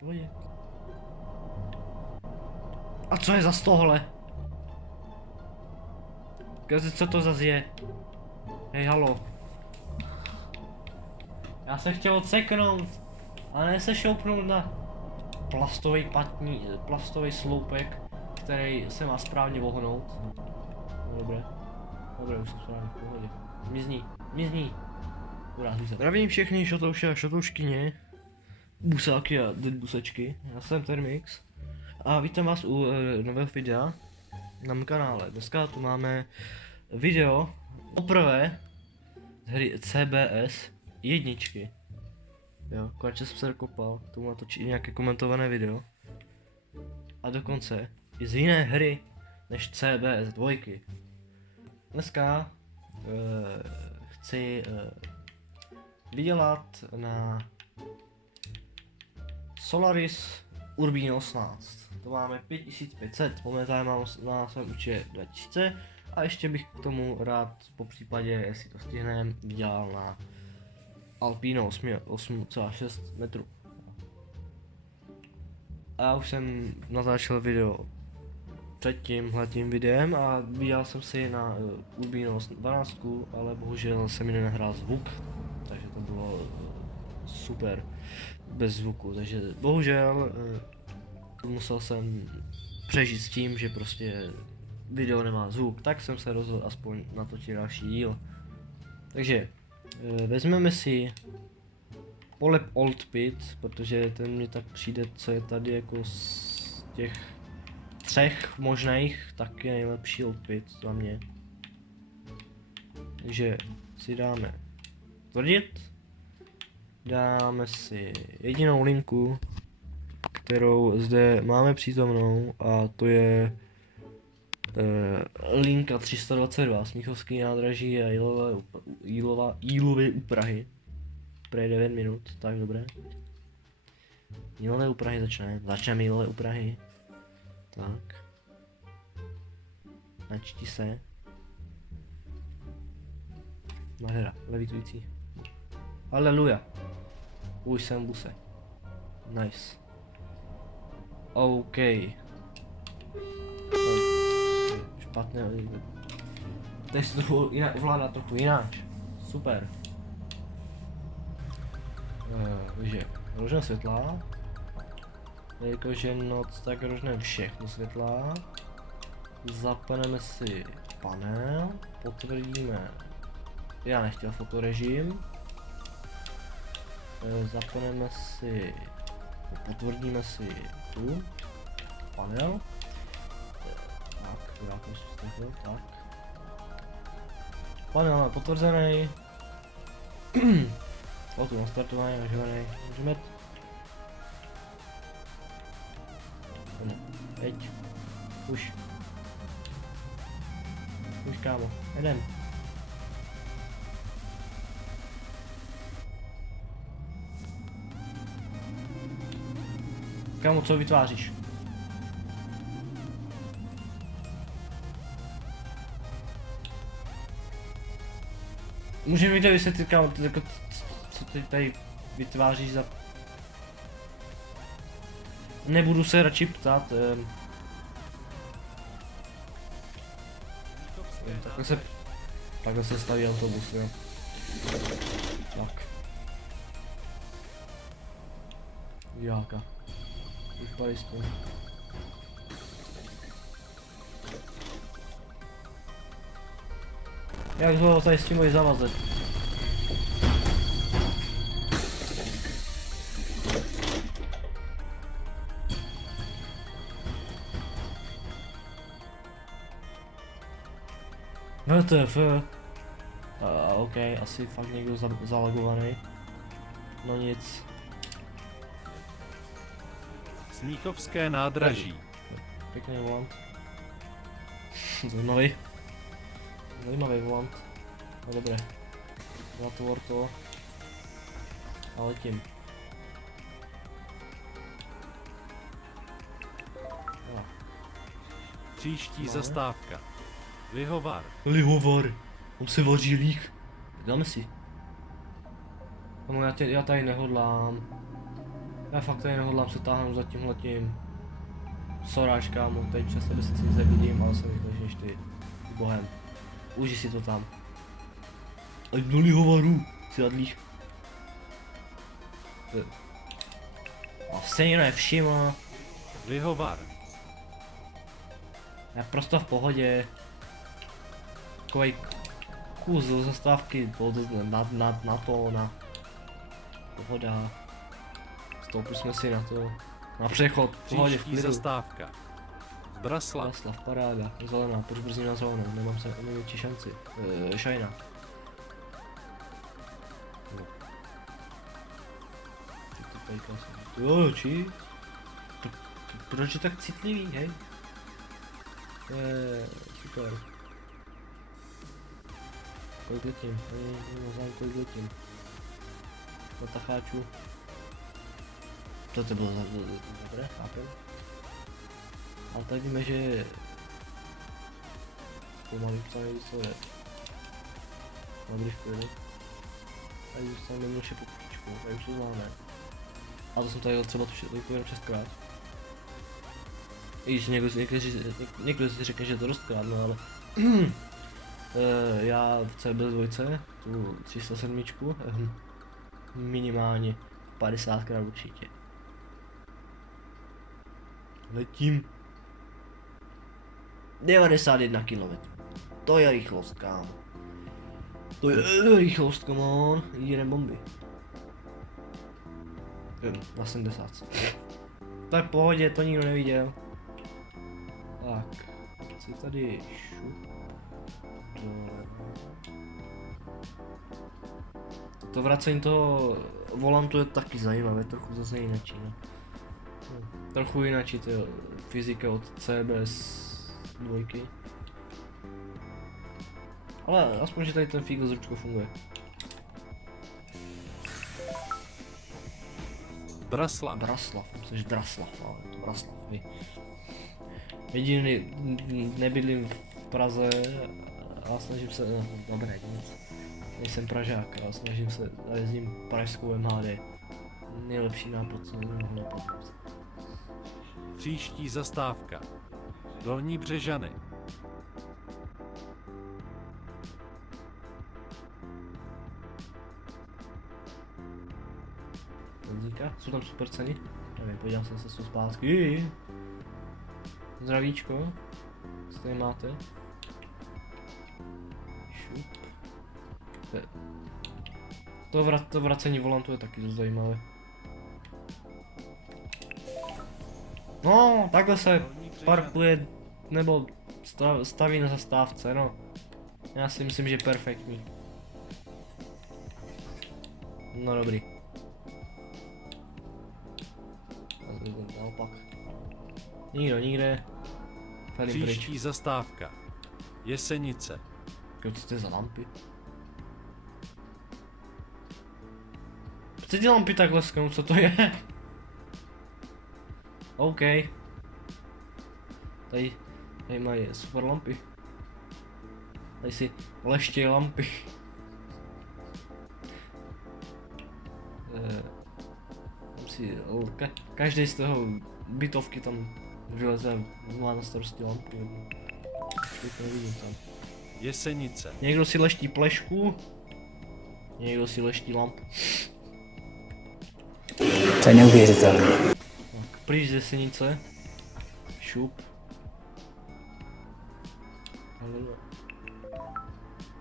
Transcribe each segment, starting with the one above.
Pohodě. A co je za tohle? Co to zase je? Hej, halo. Já se chtěl odseknout, a ne se šoupnout na plastový sloupek, který se má správně vohnout. No, dobré. Dobré, už jsem správně v pohodě. Mizni. Zdravím všechny šotouše a šotouškyně, busáky a busečky. Já jsem Termix a vítám vás u nového videa na mém kanále. Dneska tu máme video poprvé z hry CBS jedničky. Jo, konečně jsem se dokopal k tomu natočit nějaké komentované video. A dokonce i z jiné hry než CBS 2. Dneska chci vydělat na Solaris Urbino 18. To máme 5500, momentálně mám na svém účtě 2000 a ještě bych k tomu rád, po případě, jestli to stihneme, vydělal na Alpino 8,6 metrů. A já už jsem natáčel video před tímhletím videem a vydělal jsem si na Urbino 12, ale bohužel se mi nenahrál zvuk, takže to bylo super bez zvuku, takže bohužel musel jsem přežít s tím, že prostě video nemá zvuk, tak jsem se rozhodl aspoň natočit další díl. Takže vezmeme si Polep Old Pit, protože ten mi tak přijde, co je tady jako z těch třech možných, tak je nejlepší Old Pit za mě. Takže si dáme tvrdit, dáme si jedinou linku, kterou zde máme přítomnou, a to je linka 322, Smíchovský nádraží a Jílové u Prahy. Prej 9 minut, tak dobré. Jílové u Prahy začneme Jílové u Prahy. Tak. Načti se. Nahra, levitující. Aleluja. Už jsem v buse. Nice. OK. Špatné. Teď si to ovládá trochu jinak. Super. Takže rožné světla. Jelikož je noc, tak rožné všechno světla. Zapneme si panel. Potvrdíme. Já nechtěl fotorežim. Zapneme si. Potvrdíme si tu panel. Tak, vrátím si to, tak. Panel je potvrzený. O tu nastartování, naživený. Můžeme. Teď. Už. Už, kámo, jedem. Kámo, co vytváříš? Můžeme mi to vysvětlit, kámo, co ty tady vytváříš za... Nebudu se radši ptát, takhle se staví autobus, jo. Tak. Jáka. Vypadej spolu. Jak ho tady s tím můj zavazet? WTF. OK, asi fakt někdo zalogovaný. No nic. Smíchovské nádraží. Pěkný volant. Zajímavý volant. No dobré. Zatvor to. A letím. No. Příští zastávka. Lihovar. Lihovar. On se vaří líh. Dáme si. Tomu já tady nehodlám. Já fakt tady nehodlám se táhnout za tímhletím. Soráč, kámo, teď přes tebe sice nic nevidím, ale jsem rychlejší než ty. Bohem. Uži si to tam. Ať nulí hovaru, si adlíš. A se někdo nevšiml. Lihovar. Já prostě v pohodě. Takovej kus do zastávky, na to, na pohoda. Stoupili jsme si na to. Na přechod, v pohodě, v Příští klidu. zastávka. Zbraslav. Václav, paráda, zelená, proč brzy na zelenou, nemám větší šanci. Šajna. No. Ty to pejka jsem. Jo, či? Proč je tak citlivý, hej? Super. Kolik letím? Neznám, kolik letím. Na tacháču. To bylo dobré, chápem. A tak víme, že pomalý psaný výsledek. Na držku jde. Tady zůstane jednoduše pod příčkou, tady už to známe. A to jsem tady třeba tušil jenom 6krát. I když někdo si řekne, že je to dostkrát, no ale já v CB2, tu 307, minimálně 50krát určitě. Letím. 91 km. To je rychlost, kámo. To je rychlost, come on. Jedem bomby. Na 70. Tak v pohodě, to nikdo neviděl. Tak. Co tady šup? To vracení toho volantu je taky zajímavé, trochu zase jinačí, no. Trochu jinačí to fyzika od CBS 2. Ale aspoň, že tady ten fík z ručkou funguje. Braslav. Braslav, myslím, že Draslav, ale to Braslav, vy. Jediný, nebydlím v Praze, ale snažím se, no, dobré, nic. Nejsem Pražák, ale snažím se, a jezdím pražskou MHD. Nejlepší nápad, co nemohu napadnout. Příští zastávka. Dolní Břežany. Benzínka, jsou tam super ceny? Nevím, podívám se zase zpátky. Zdravíčko, co tady máte? Šup. To vracení volantu je taky dost zajímavé. No, takhle se Dolní Břežany. parkuje, nebo staví na zastávce, no. Já si myslím, že je perfektní. No dobrý. Naopak. Nikdo, nikde. Tady pryč. Příští zastávka. Jesenice. Co to je za lampy? Chci ty lampy tak lesknout, co to je? OK. Tady mají super lampy. Tady si leštějí lampy. Každý z toho bytovky tam vyleze, má na starosti lampu. Teď to nevidím tam. Jesenice. Někdo si leští plešku, někdo si leští lampu. To je neuvěřitelné. Tak, pryč z Jesenice. Šup.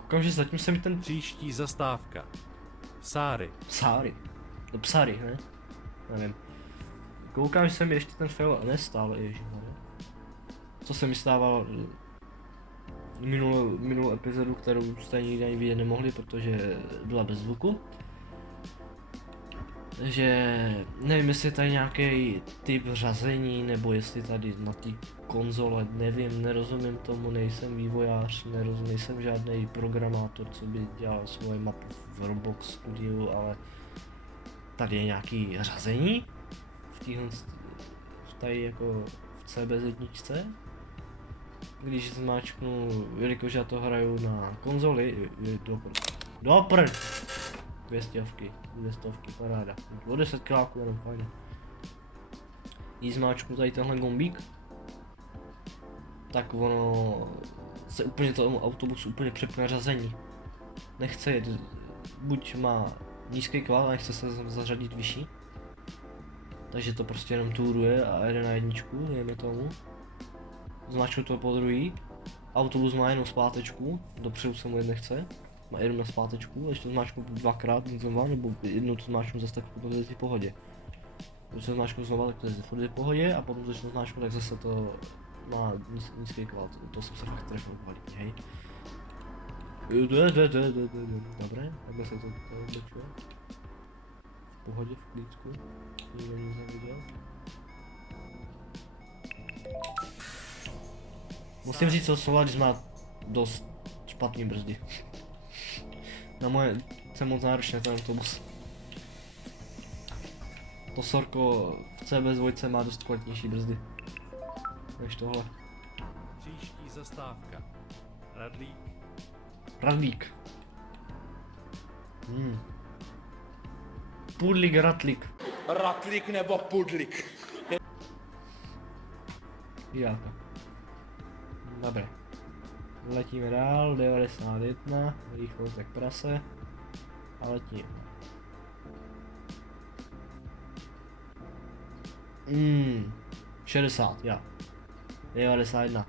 Koukám, že zatím se mi ten Příští zastávka. Sáry. Sáry. To psary, ne? Nevím. Koukám, že se mi ještě ten fail nestal, ježišmarja. Co se mi stával minulou epizodu, kterou jste nikdy ani vidět nemohli, protože byla bez zvuku. Že nevím, jestli je tady nějaký typ řazení, nebo jestli tady na té konzole, nevím, nerozumím tomu, nejsem vývojář, nejsem žádný programátor, co by dělal svoje mapu v Roblox Studiu, ale tady je nějaký řazení tady jako v CBZ1, když zmáčknu, jelikož já to hraju na konzoli, dopr 200, paráda, o 10 kráků jenom, fajn. Když zmáčknu tady tenhle gombík, tak ono se úplně tomu autobusu úplně přepne řazení. Nechce jet, buď má nízký kvál a nechce se zařadit vyšší. Takže to prostě jenom touruje a jede na jedničku, dejme tomu. Zmáčknu to po druhý. Autobus má jenom zpátečku, dopředu se mu jet nechce. Má jenom na zpátečku, ještě to zmáčknu dvakrát, znova, nebo jednou to zmáčknu zase tak potom je v pohodě. Když to zmáčknu znova, tak to je v pohodě a potom když to zmáčknu, tak zase to má nízký kvál, to jsem se fakt trefil kvalitně, hej. Dobré, takhle se to oblečuje. V pohodě, v klíčku, nikdo nic neviděl. Musím říct, co Solaris má dost špatný brzdy. Na moje jsem moc náročný ten autobus. To Sorko v CB2 má dost kvalitnější brzdy než tohle. Příští zastávka. Radlík. Radlík. Pudlík, ratlík. Ratlík nebo pudlík? Jáka. Dobré. Letíme dál, 91, rychlost jak prase. A letíme. 60, já. 91.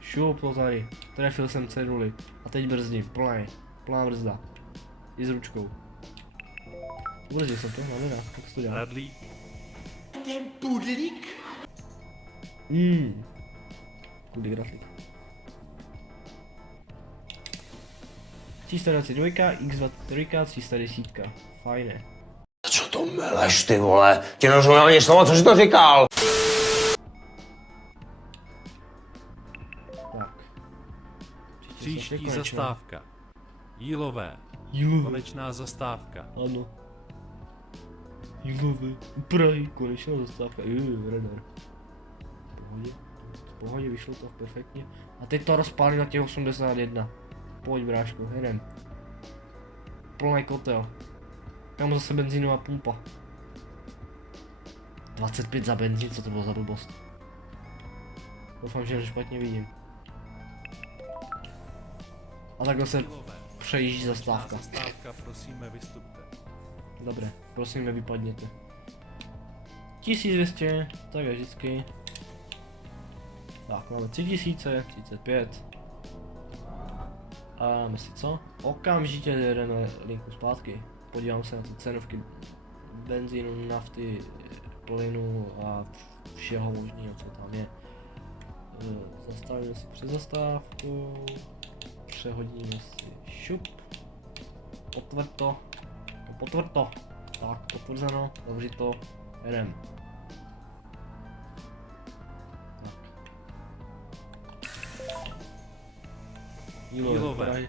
Šup to tady. Trefil jsem ceduly. A teď brzdím, plná brzda. I s ručkou. Ubrzdil jsem to, no, tak se to dělá. Radlík. Ten pudlík? Kudy grafik. 322, X23, 310. Fajné. Co to meleš, ty vole? Ti nerozumím ani slovo, co jsi to říkal? Tak. Příští zastávka. Jílové. Jílové. Konečná zastávka. Ano. Jílové. Prahy. Konečná zastávka. Radar. V pohodě vyšlo to perfektně. A teď to rozpálí na těch 81. Pojď bráško, jedem. Plný kotel. Kam zase benzínová pumpa. 25 za benzín, co to bylo za blbost. Doufám, že špatně vidím. A takhle se Jílové. přejíždí Konečná zastávka. zastávka, prosíme, vystupte. Dobré, prosím, nevypadněte. 1200, tak je vždycky. Tak, máme 3000, 35. A máme si co? Okamžitě jedeme linku zpátky. Podívám se na ty cenovky benzínu, nafty, plynu a všeho možného, co tam je. Zastavíme si přes zastávku. Přehodíme si šup. Potvrd to. Potvrd to. Tak, potvrzeno, dobře to. Jedem. Jílové. Prahy.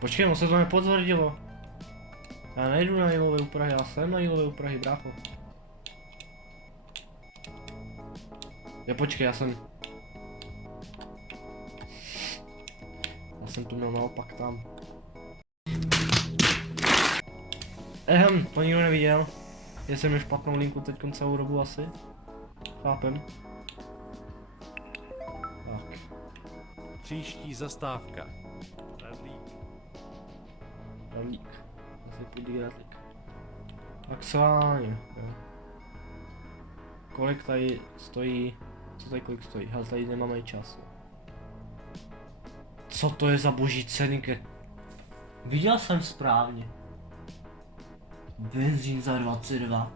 Počkej, no se to nepotvrdilo. Já nejdu na Jílové u Prahy, já jsem na Jílové u Prahy, brácho. Počkej, já jsem to měl naopak tam. To nikdo neviděl. Já jsem měl špatnou linku teď celou dobu asi. Chápem. Tak. Příští zastávka. Radlík. Radlík. Asi půjde radlík. Aktuálně, jo. Kolik tady stojí? Co tady kolik stojí? Hele, tady nemáme čas. Co to je za boží ceny? Viděl jsem správně. Benzín za 22.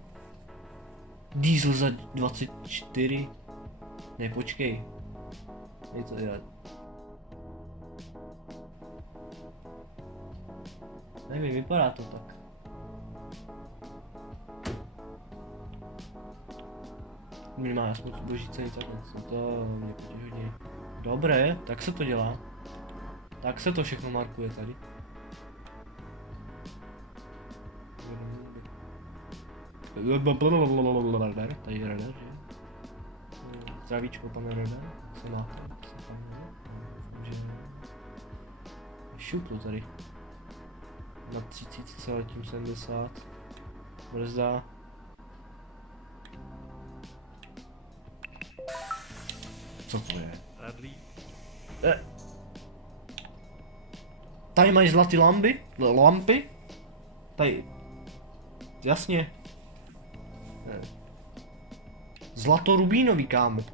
Diesel za 24. Ne, počkej. Je to dělat. Nevím, vypadá to tak. Minimálně aspoň boží ceny takhle. To mě potěší hodně. Dobré, tak se to dělá. Tak se to všechno markuje tady. Tady je radar, že? Zdravíčko, pane radar. Se máte? Šupnu tady. Na 30 letím 70. Brzda. Co to je? Radlík. Tady mají zlatý lampy? Tady. Jasně. Zlatorubínový, kámo.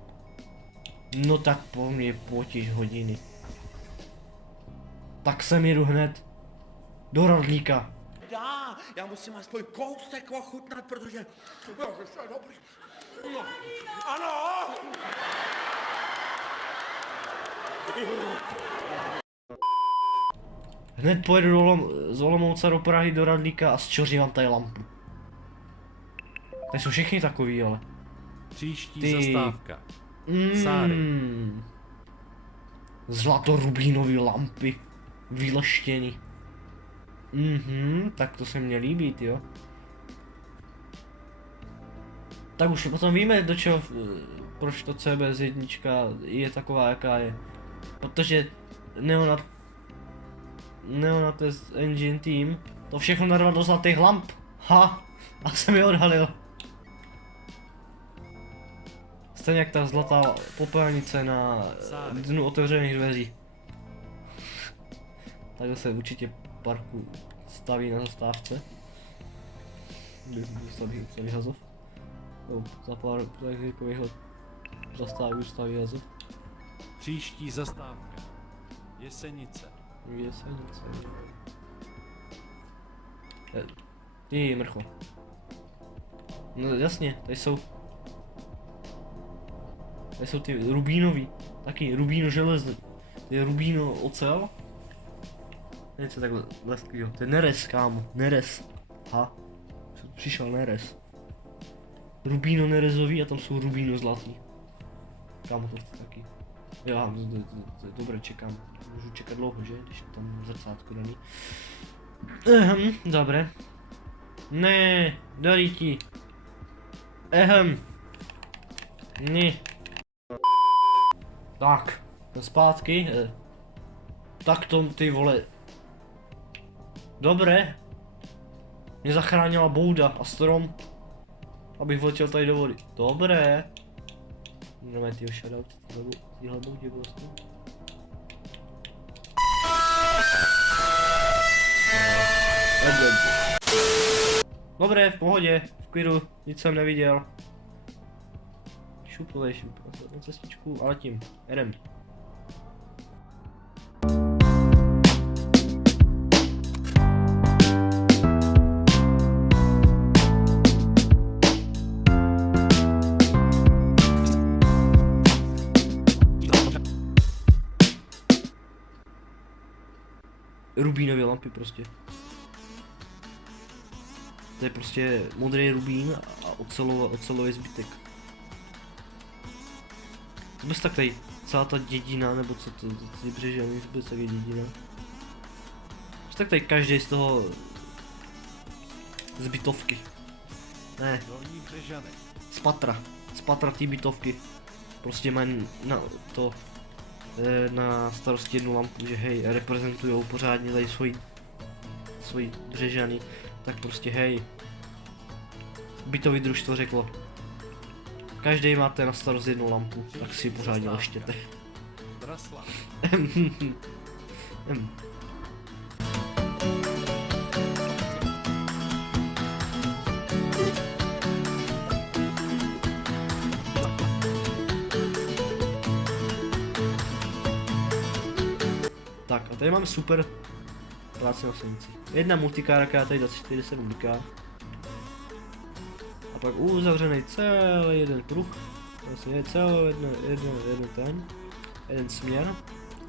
No tak po mně potiž hodiny. Tak sem jedu hned. Do Radlíka. Já musím aspoň kousek ochutnat, protože... No, to je dobrý. No. Ano! Hned pojedu z Olomouce do Prahy do Radlíka a zčořím vám tady lampu. Tady jsou všichni takový, ale. Příští Ty. zastávka. Sáry. Zlatorubínový lampy. Vyleštěný. Tak to se mně líbí, jo. Tak už potom víme, do čeho, proč to CBS 1 je taková, jaká je. Protože Neonatest Engine Team to všechno narval do zlatých lamp. Ha! A jsem je odhalil. Stejně jak ta zlatá popelnice na dnu otevřených dveří. Takhle se určitě parku staví na zastávce. Staví Hazov. Za pár takových zastaví staví Hazov. Příští zastávka. Jesenice. Jesenice. Ty mrcho. No jasně, tady jsou ty rubínový. Taky rubíno železný. Je rubíno ocel. Něco takhle lesklýho. To je neres, kámo. Neres. Ha. Přišel neres. Rubíno nerezový a tam jsou rubíno zlatý. Kámo, to chci taky. Já, to je dobré, čekám. Můžu čekat dlouho, že? Když je tam zrcátko daný. Dobré. Ne, darí ti. Ne. Tak, zpátky. Tak to ty vole. Dobré. Mě zachránila bouda a strom. Abych vletěl tady do vody. Dobré. Jdeme tyho shoutout. Tyhle boudě bylo strom. Dobré, v pohodě, v klidu, nic jsem neviděl. Šup na cestičku, ale tím, jedem. Rubínové lampy prostě. To je prostě modrý rubín a ocelový zbytek. Vůbec tak tady celá ta dědina, nebo co to ty břežany, vůbec tak je dědina. Tak tady každý z toho z bytovky. Ne, Dolní Břežany. z patra té bytovky. Prostě mají na to na starosti jednu lampu, že hej, reprezentujou pořádně tady svoji Břežany. Tak prostě hej, bytový družstvo řeklo, každý máte na starost jednu lampu, tak si pořádně leštěte. Draslav. Tak a tady máme super práci na silnici. Jedna multikárka, tady 24/7 a pak uzavřený celý jeden kruh, vlastně celý jeden směr,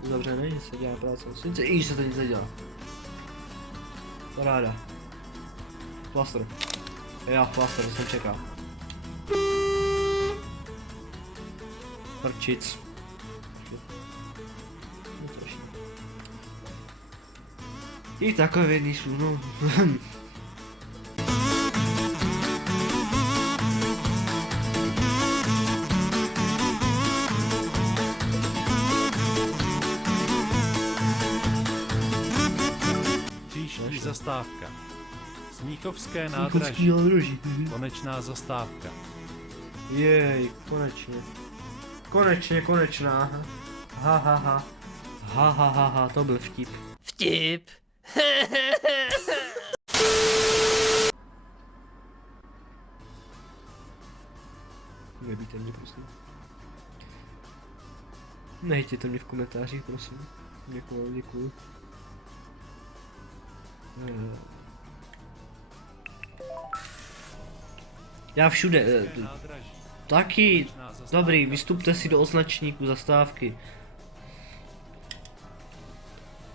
uzavřený, že se dělá práce na silnici, i když se to nic nedělá. Paráda. Plaster. Já, plaster, to jsem čekal. Prčic. I takové nejsou, no. Příští zastávka. Smíchovské Smíchovský nádraží. nádraží. Konečná zastávka. Jej, konečně. Konečně, konečná. Ha ha ha. Ha ha ha ha, to byl vtip. Vtip. Nebíte mě, prosím. Nehejtěte mě v komentářích, prosím. Děkuju, děkuju. Já všude, Nádraží. taky, Konečná zastávka. dobrý, vystupte si do označníku zastávky.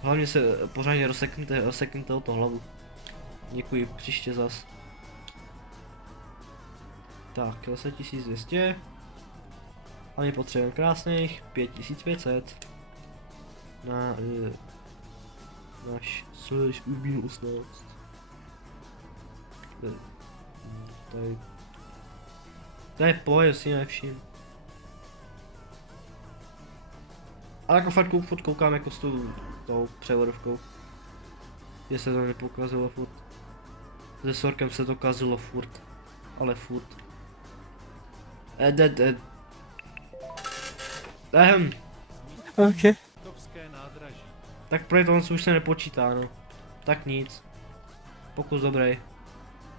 Hlavně se pořádně rozsekněte o to hlavu. Děkuji, příště zas. Tak, 10 200. A my potřebujeme krásných 5500. Na náš slash Urbín 18. Tady. To je poje, si nevšim. Ale jako furt koukám jako s tou převodovkou. Že se to nepokazilo furt. Se Sorkem se to kazilo furt. Ale furt. Okay. Smíchovské nádraží. Tak pro to už se nepočítá, no. Tak nic. Pokus dobrý.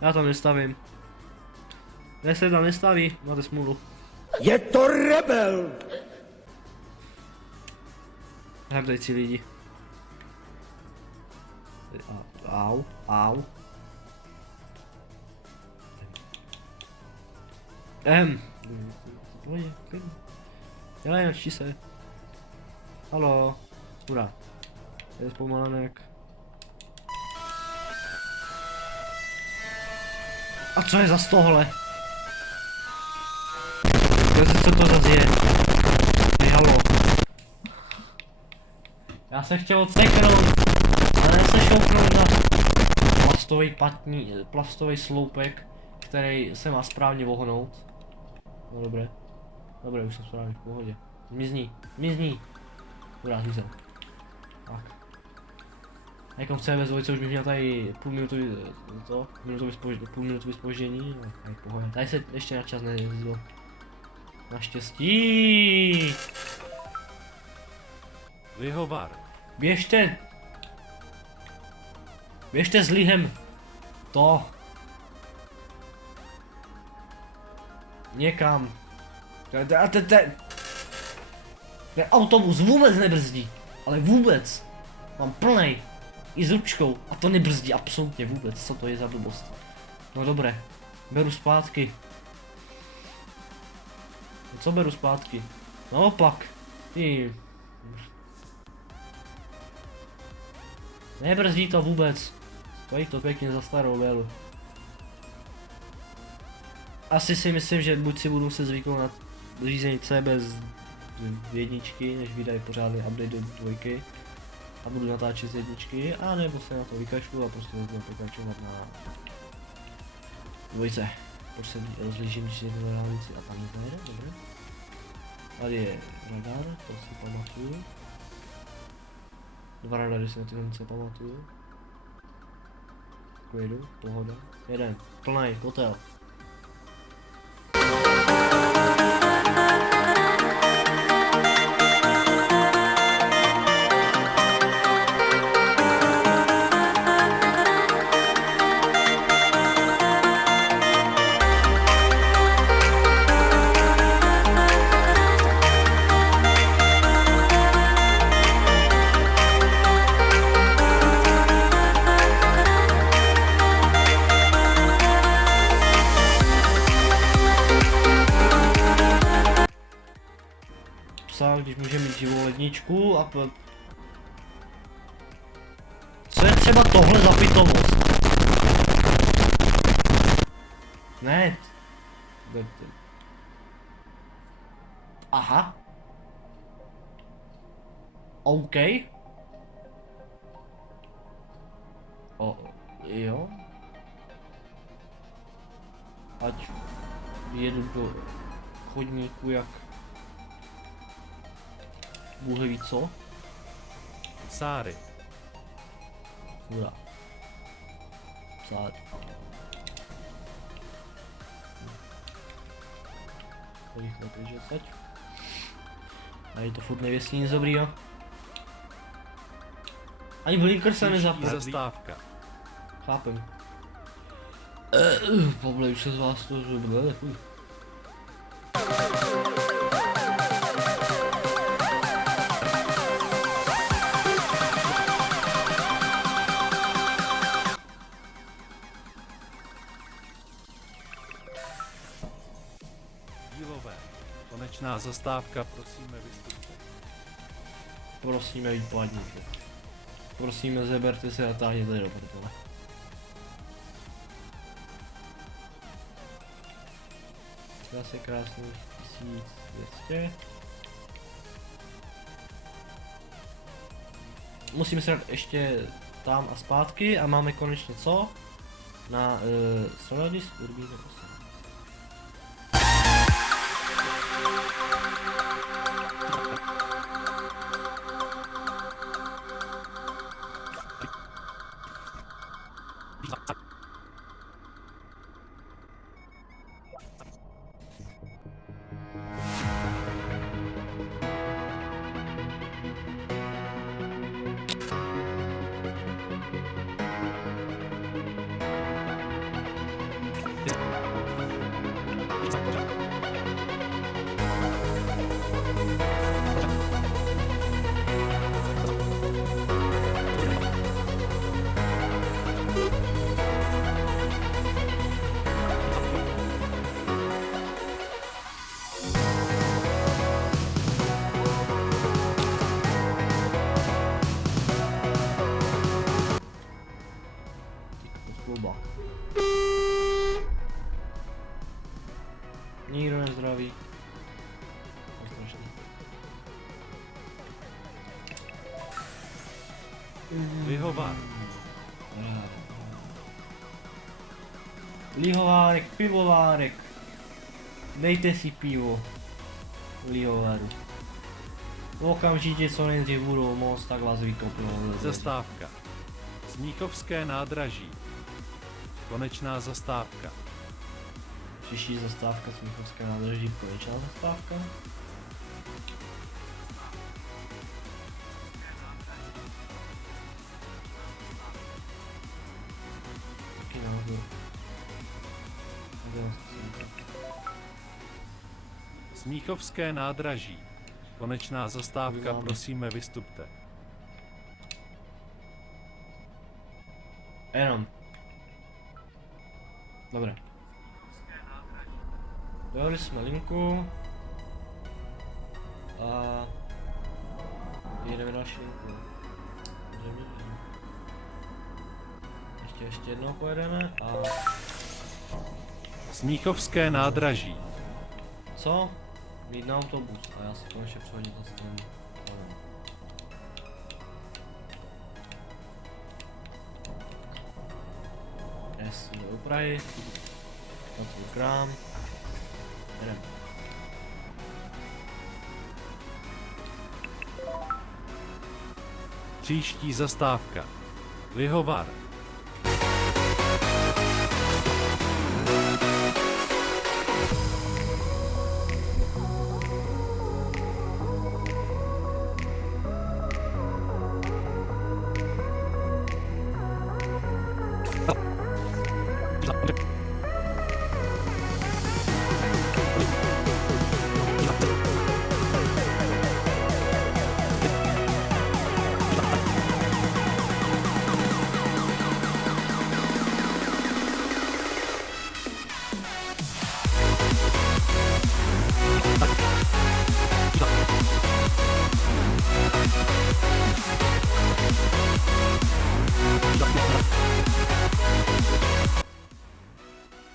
Já tam nestavím. Ne se tam nestaví, máte smůlu. Je to rebel! Hrdejci lidi. Au, au. Pohodě, klidně. Dělej, načti se. Halo. Hurá. Je zpomalenek. A co je za tohle? Co to zase je? Hej, halo. Já se chtěl odseknout, ale já se šouknout na plastový sloupek, který se má správně vohnout. No dobré. Dobré, už jsem správně v pohodě. Zmizni. Dobrá, zmizel. Tak. Jako v CB2 už bych měl tady půlminutový zpoždění, no, tak pohodě. Tady se ještě na čas nejezdilo. Naštěstí. Lihovar. Běžte s lihem. To. Někam. Ten autobus vůbec nebrzdí. Ale vůbec. Mám plnej. I s ručkou. A to nebrzdí absolutně vůbec. Co to je za blbost? No dobré. Beru zpátky. Co beru zpátky? Naopak. Nebrzdí to vůbec. Stojí to pěkně za starou bélu. Asi si myslím, že buď si budu muset zvyknout na řízení CB z jedničky, než vydají pořádný update do dvojky. A budu natáčet z jedničky, a nebo se na to vykašlu a prostě budu pokračovat na dvojce. Prostě rozlížím, když je to na dálnici a tam nic nejde, dobře. Tady je radar, to si pamatuju. 2 radary si na ty hranice pamatuju. Klidu, pohoda. Jeden, plnej, kotel. Když může mít živou ledničku a co je třeba tohle za pitomost? Ne. Aha. OK. Jo. Ať jedu do chodníku jak Bůh ví co? Sáry. Hurá. Sáry. Rychle běžet teď. Tady to furt nevěstí nic dobrýho. Ani blinker se Příští nezapne. zastávka. Chápem. Poblej se z vás to zubne. Dílové. Konečná zastávka, prosíme vystupte. Prosíme, vypadněte. Prosíme, zeberte se a táhněte do prdele. Zase krásný 1200. Musíme se dát ještě tam a zpátky a máme konečně co? Na Solaris Urbino 8. Kluba. Nikdo nezdraví. Strašný. Lihovar. Lihovárek, pivovárek. Dejte si pivo. Lihovaru. Okamžitě co nejdřív budou moc, tak vás vykopnou. Zastávka. Smíchovské nádraží. Konečná zastávka. Příští zastávka Smíchovské nádraží, konečná zastávka. Taky názor. Smíchovské nádraží. Konečná zastávka, Vyváme. prosíme vystupte. Jenom. Dobré. Dali jsme linku. A jedeme další linku. Ještě jednou pojedeme a... Smíchovské nádraží. Co? Mít na autobus a já si konečně přehodit na stranu. Yes, do Prahy. Na tvůj krám. Jdem. Příští zastávka. Lihovar.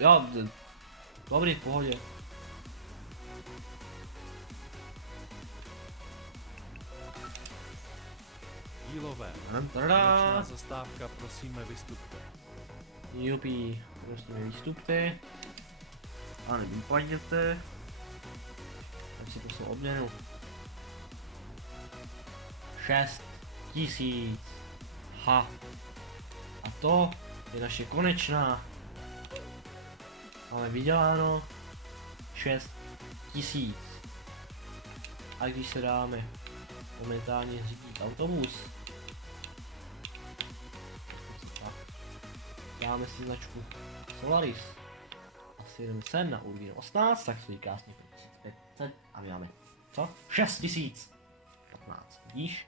Jo, dobrý, v pohodě. Dílové. Tada! Konečná zastávka, prosíme vystupte. Jupi, prostě mi výstupte. A nevypadněte. Tak si poslal obměnu. 6000. Ha. A to je naše konečná. Máme vyděláno 6000. A když se dáme momentálně řídit autobus, dáme si značku Solaris a si jdeme sem na Urbino 18, tak stojí krásně 1500 a my máme co? 6015, vidíš?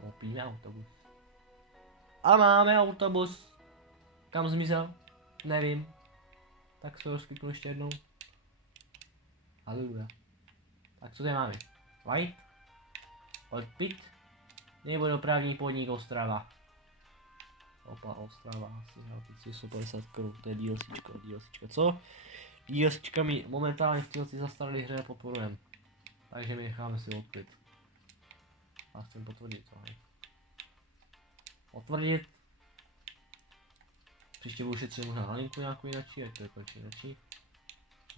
Koupíme autobus. A máme autobus. Kam zmizel? Nevím. Tak se ho rozkliknu ještě jednou. Haleluja. Tak co tady máme? Light? Odpit? Nebo dopravní podnik Ostrava? Opa, Ostrava, asi na 150 korun, to je DLCčko, co? DLCčka mi momentálně v této zastaralé hře nepodporujeme. Takže my necháme si odpit. A chcem potvrdit to, hej. Potvrdit. Příště budu šetřit možná na linku nějakou jinačí, ať to je konečně jinačí.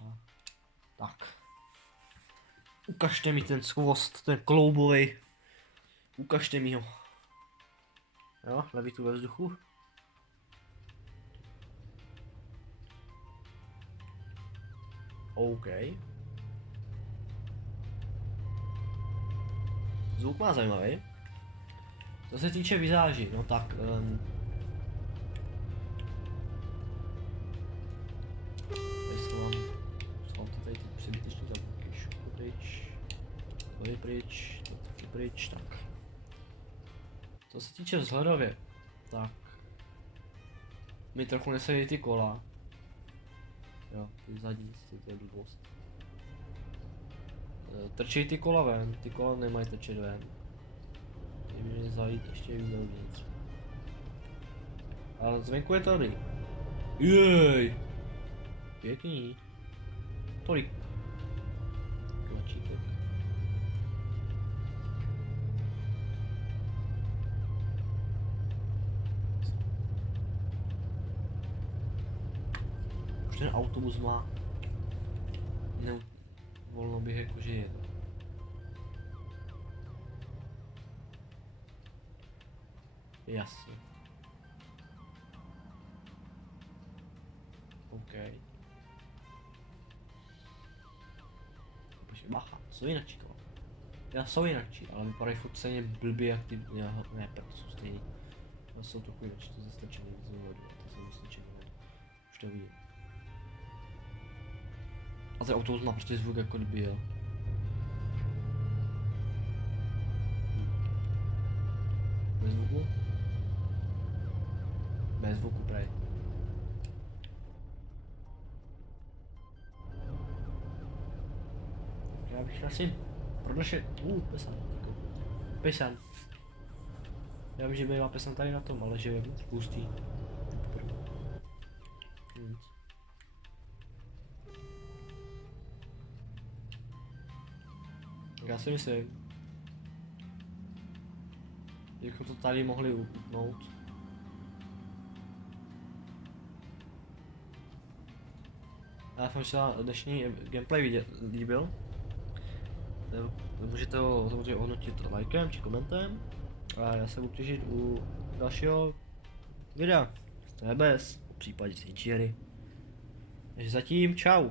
A tak. Ukažte mi ten skvost, ten kloubovej. Ukažte mi ho. Jo, levitu ve vzduchu. OK. Zvuk má zajímavý. Co se týče vizáží, no tak Mám to tady ty přebytečný tabulky, šupu pryč, to je pryč, to je pryč, tak. Co se týče vzhledově, tak mi trochu nesedí ty kola. Jo, ty zadní, to je blbost. Trčí ty kola ven, ty kola nemají trčet ven. Měli zajít ještě víc dovnitř. Ale zvenku je to dobrý. Jej! Pěkný. Tolik. Tlačítek. Už ten autobus má volno běh jakože je. Jasně. OK. Počkej, bacha, jsou jinakší kola. Já jsou jinakší, ale vypadají furt stejně blbě jak ty, ne, proto jsou stejný. Ale jsou trochu jinakší, to zastrčený z úvodu, to jsem zastrčený, ne. Už to vidím. A ten autobus má prostě zvuk jako kdyby jel. Bez zvuku? Bez zvuku, prej. Já bych asi pronašel... pesan. Já vím, že bývá pesan tady na tom, ale že je pustý. Nic. Já si myslím, že to tady mohli utnout. Já jsem se dnešní gameplay líbil. Můžete ho samozřejmě ohodnotit lajkem či komentem. A já se budu těšit u dalšího videa z TBS, v případě z hry. Takže zatím čau.